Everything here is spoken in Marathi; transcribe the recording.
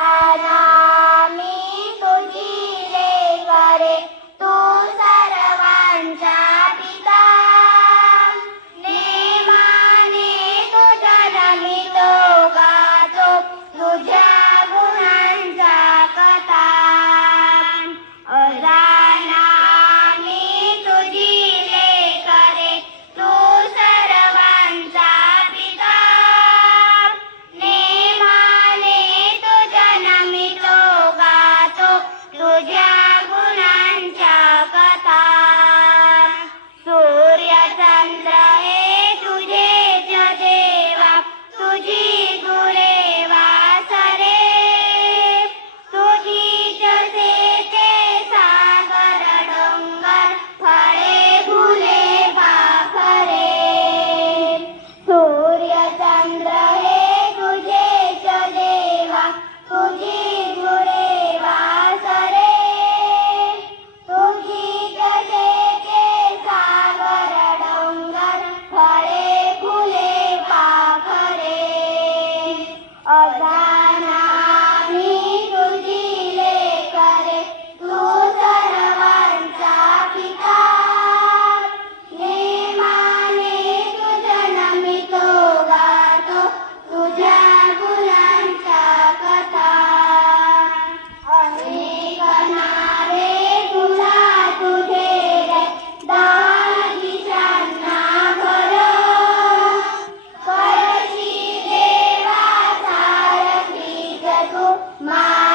मी तुझी लेकरे, तू सर्वांचा पिता. नेमाने तू जन्मितो गातो तुझ्या गुणांचा कथा. अजाना मी तुझी लेकरे, तू सर्वांचा पिता. नेमाने तू जन्मितो गातो तुझ्या गुणांच्या कथा. सूर्य चंद्र हे तुझेच देवा, तुझी गुणे वासरे. तुझीच शेते सागर डोंगर, फळे फुले पाखरे. सूर्य चंद्र हे तुझेच देवा, तुझी गुणे वासरे. तुझीच शेते सागर डोंगर, फळे फुले पाखरे. अजाना मी तुझी लेकरे, तू सर्वांचा पिता. नेमाने तू जन्मितो गातो तुझ्या गुणांच्या कथा. अनेक नावे तुला तुझे रे, दहा दिशांना भर. करशी देवा सारथीच तू मा